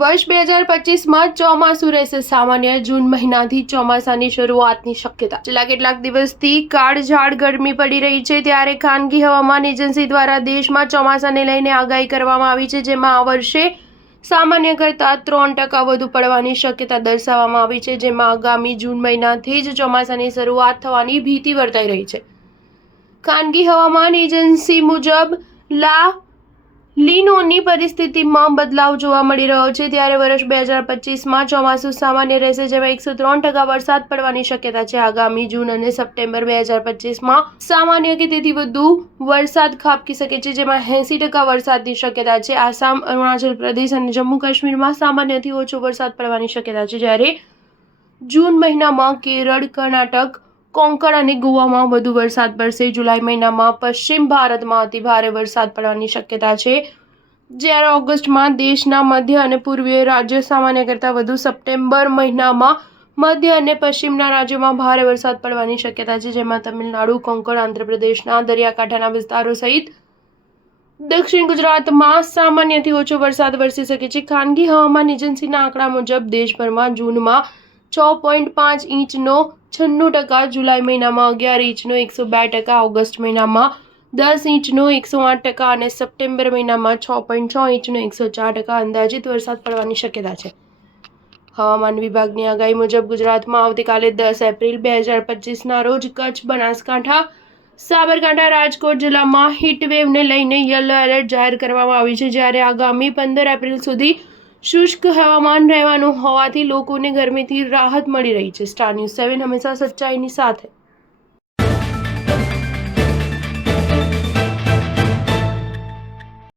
વર્ષ 2025માં ચોમાસું રહેશે સામાન્ય. જૂન મહિનાથી ચોમાસાની શરૂઆતની શક્યતા. છેલ્લા કેટલાક દિવસથી કાળઝાળ ગરમી પડી રહી છે, ત્યારે ખાનગી હવામાન એજન્સી દ્વારા દેશમાં ચોમાસાને લઈને આગાહી કરવામાં આવી છે, જેમાં આ વર્ષે સામાન્ય કરતાં 3% વધુ પડવાની શક્યતા દર્શાવવામાં આવી છે, જેમાં આગામી જૂન મહિનાથી જ ચોમાસાની શરૂઆત થવાની ભીતિ વર્તાઈ રહી છે. ખાનગી હવામાન એજન્સી મુજબ લીનોની પરિસ્થિતિમાં બદલાવ જોવા મળી રહ્યો છે, ત્યારે વર્ષ 2025માં ચોમાસું સામાન્ય રહેશે, જેમાં 103% વરસાદ પડવાની શક્યતા છે. આગામી જૂન અને સપ્ટેમ્બર 2025માં સામાન્ય કે તેથી વધુ વરસાદ ખાબકી શકે છે, જેમાં 80% વરસાદની શક્યતા છે. આસામ, અરુણાચલ પ્રદેશ અને જમ્મુ કાશ્મીરમાં સામાન્યથી ઓછો વરસાદ પડવાની શક્યતા છે, જ્યારે જૂન મહિનામાં કેરળ, કર્ણાટક, કોંકણ અને ગોવામાં વધુ વરસાદ પડશે. જુલાઈ મહિનામાં પશ્ચિમ ભારતમાં અતિભારે વરસાદ પડવાની શક્યતા છે, જ્યારે ઓગસ્ટમાં દેશના મધ્ય અને પૂર્વીય રાજ્યો સામાન્ય કરતાં વધુ. સપ્ટેમ્બર મહિનામાં મધ્ય અને પશ્ચિમના રાજ્યોમાં ભારે વરસાદ પડવાની શક્યતા છે, જેમાં તમિલનાડુ, કોંકણ, આંધ્રપ્રદેશના દરિયાકાંઠાના વિસ્તારો સહિત દક્ષિણ ગુજરાતમાં સામાન્યથી ઓછો વરસાદ વરસી શકે છે. ખાનગી હવામાન એજન્સીના આંકડા મુજબ દેશભરમાં જૂનમાં 6.5 ઇંચનો 96%, જુલાઈ મહિનામાં 11 ઇંચનો 102%, ઓગસ્ટ મહિનામાં 10 ઇંચનો 108% અને સપ્ટેમ્બર મહિનામાં 6.6 ઇંચનો 104% અંદાજિત વરસાદ પડવાની શક્યતા છે. હવામાન વિભાગની આગાહી મુજબ ગુજરાતમાં આવતીકાલે 10 એપ્રિલ 2025ના રોજ કચ્છ, બનાસકાંઠા, સાબરકાંઠા, રાજકોટ જિલ્લામાં હીટવેવને લઈને યલો એલર્ટ જાહેર કરવામાં આવ્યું છે, જ્યારે આગામી 15 એપ્રિલ સુધી શુષ્ક હવામાન રહેવાનું હોવાથી લોકોને ગરમીથી રાહત મળી રહી છે. સ્ટાર ન્યૂઝ 7 હંમેશા સચ્ચાઈની સાથે.